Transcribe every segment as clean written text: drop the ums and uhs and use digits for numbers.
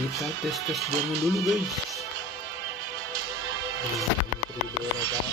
Kita tes jamu dulu guys. Bendera Pak.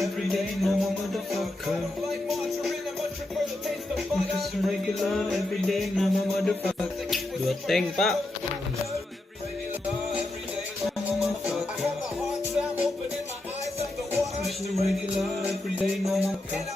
Everyday normal motherfucker. Just a regular everyday normal motherfucker. Dua tank Pak. Just a regular everyday normal motherfucker.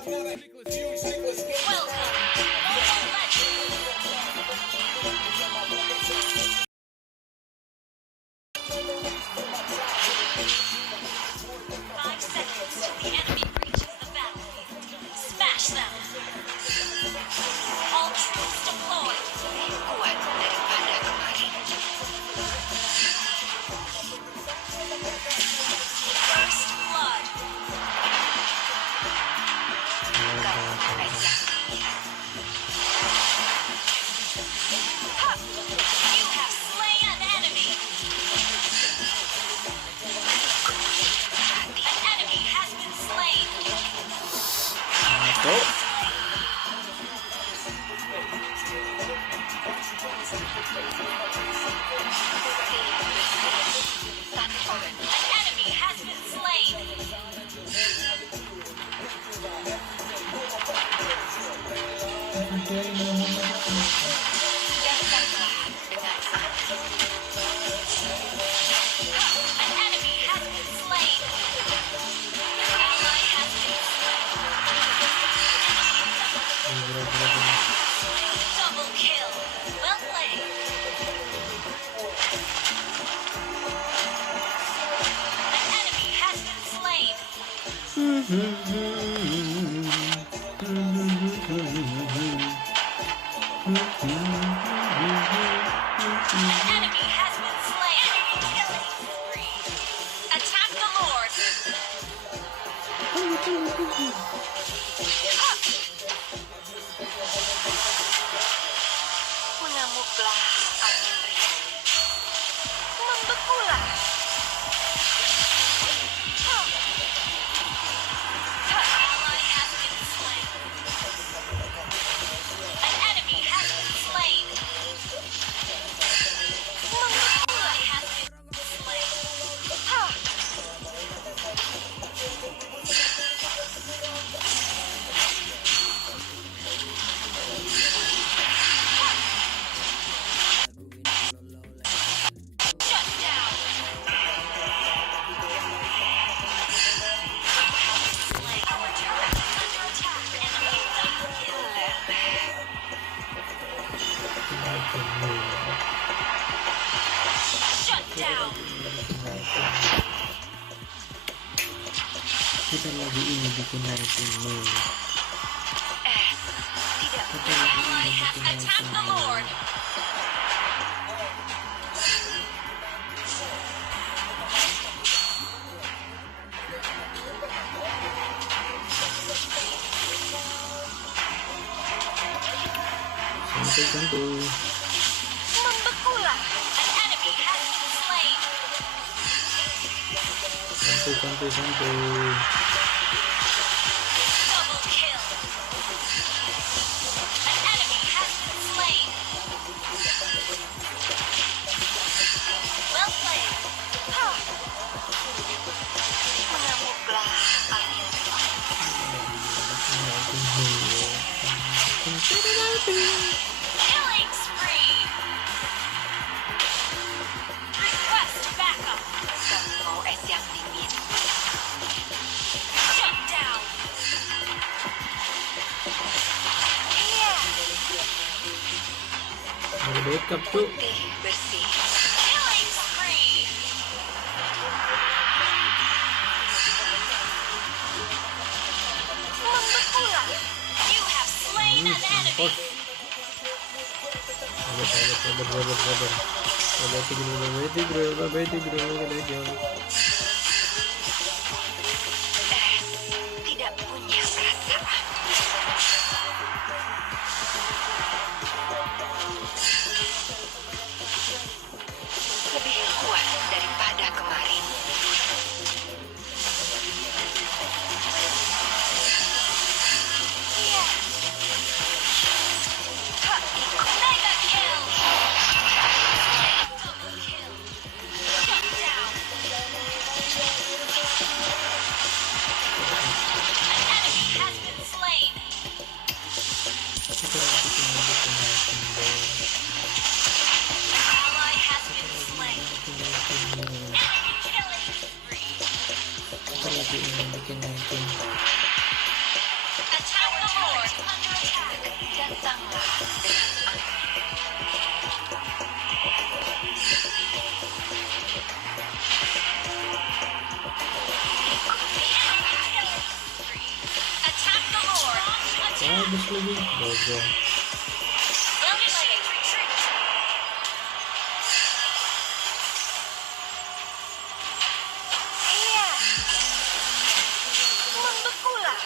Mengamuklah angin ribut, membekulah. An enemy has been slain. Membekulah has been slain. Kita lagi ini bikin ranking nih. Tidak. Kita lagi ini Ally has bikin attacked the ranking Lord. nih. Santuy. Membekulah. An enemy has been slain. Santuy. Double kill. An enemy has been slain. Well played. Huh. Mengamuklah angin. Killing spree. Request backup. Kamu mau es yang dingin? Shut down. Iya. Ada backup tuh. Putih bersih. Killing spree. Membekulah. You have slain an enemy. Sabar. Tidak punya perasaan. Lebih kuat daripada kemarin. Iya. Ha, ikut. Mega kill. Double kill. Shut down. An enemy has been slain. Ally has been slain. Enemy killing spree. Attack the Lord. Under attack. Datanglah dengan angin. Ikuti enemy killing spree. Attack the Lord. Attack. Bagus lagi. Bodoh. Well played. Retreat. Iya. Membekulah.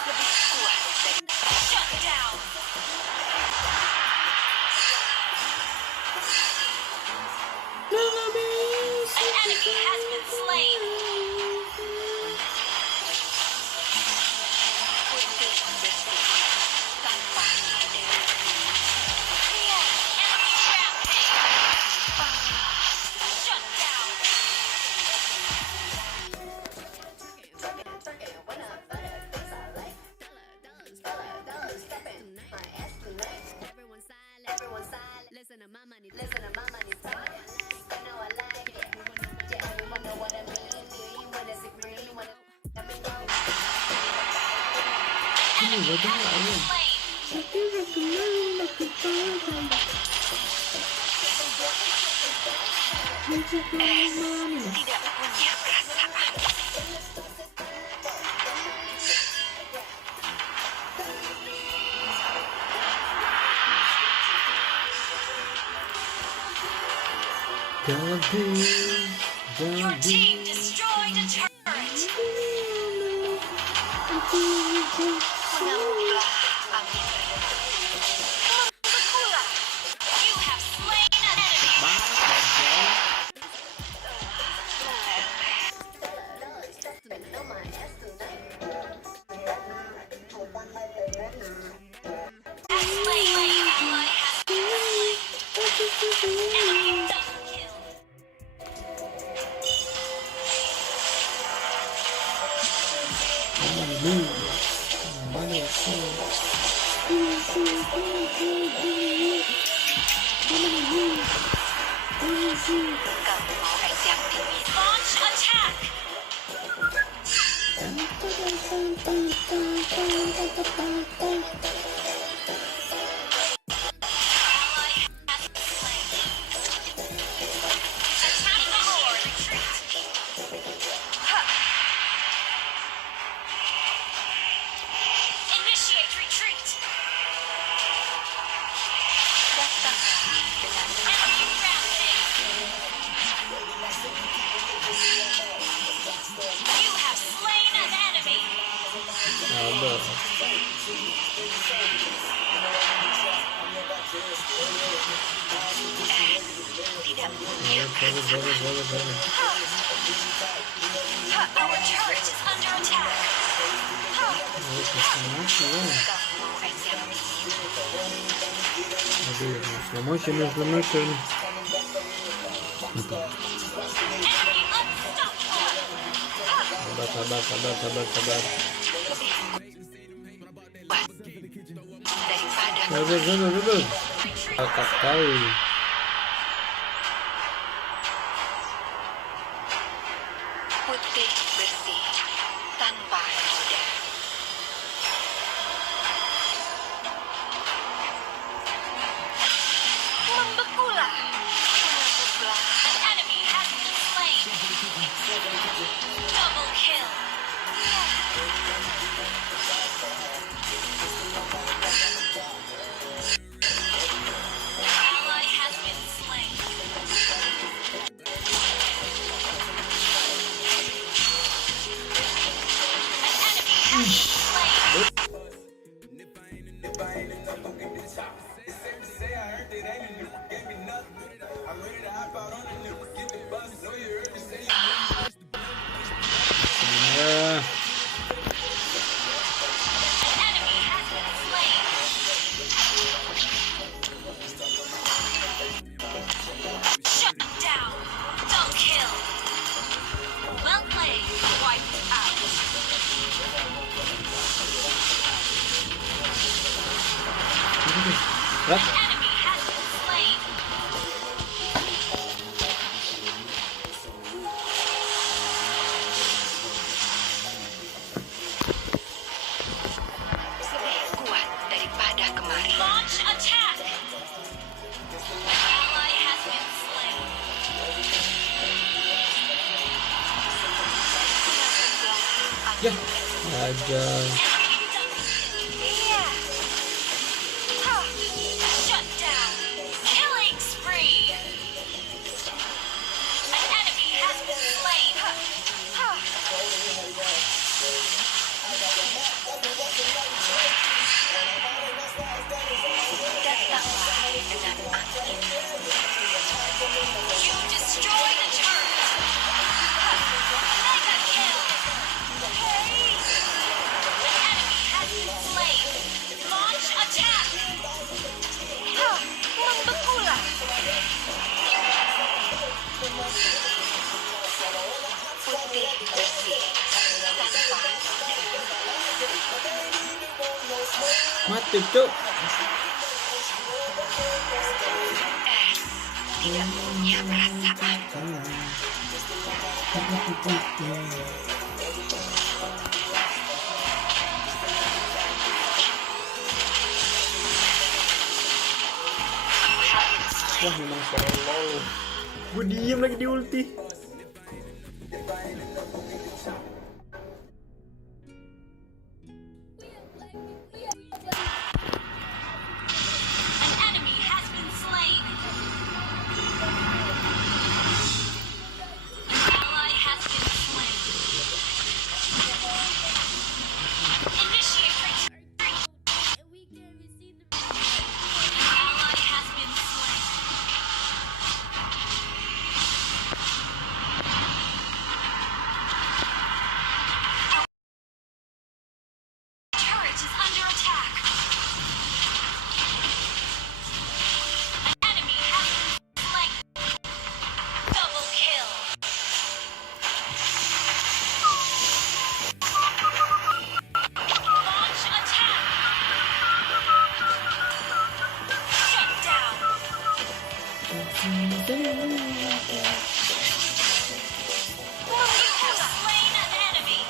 Lebih kuat dari shut down. An enemy has been slain. Putih bersih tanpa ide. Iya, enemy rampage. Shut down. Listen to my money. Listen to my money. I know I like it. Yeah, you wanna what I mean? Do you wanna agree? You wanna let me know? An enemy has been slain. Tidak punya perasaan. Your team destroyed a turret. Mengamuklah angin. Membekulah. You have slain an enemy. Has slain. Ally has been slain. Enemy double kill. Mana sih? Kamu mau es yang dingin? Launch attack. Initiate retreat. Enemy rampage. You have slain an enemy. Sabar. Tidak Sabar. Our turret is under attack. Kamu mau es yang dingin? Aduh, slow motion. Enemy unstoppable. Sabar. Daripada Sabar. Kakak tahu. putih bersih tanpa noda. Membekulah. An enemy has been slain. Double kill. Ally has been slain. An enemy has been slain. Ya. An enemy has been slain. Shut down. Double kill. Well played. Wiped out. Rat. An enemy has been slain. Lebih kuat daripada kemarin. Launch attack. An ally has been slain. Ya. Aja. Yeah. Huh. Shut down. Killing spree. An enemy has been slain. Huh. Datanglah dengan angin. You destroy the turret. Mega kill. Hey. An enemy has been slain. Launch attack. Membekulah. Putih bersih tanpa noda. Mati, Cuk. Tidak punya perasaan. Wah, memang solo. Gue diem lagi di ulti. An enemy has been slain. An ally has been slain. Initiate retreat. An ally has been slain. have slain an enemy.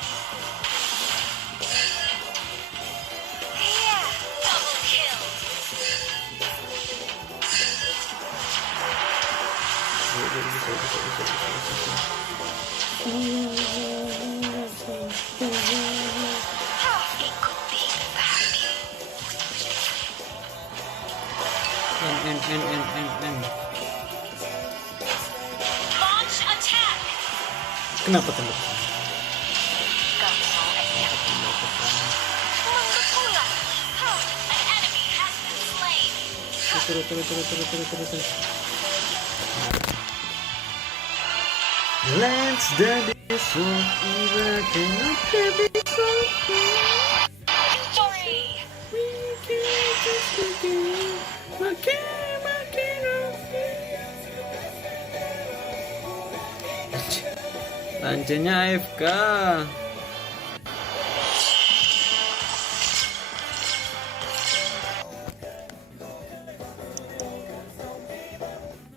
Yeah, double kill. Ikuti kata hati. N. Launch attack. Kenapa tembak? Gansal attack. Mengepula. An enemy has been slain. Terus. Let's do this one either cannot be so Victory. Lancenya AFK.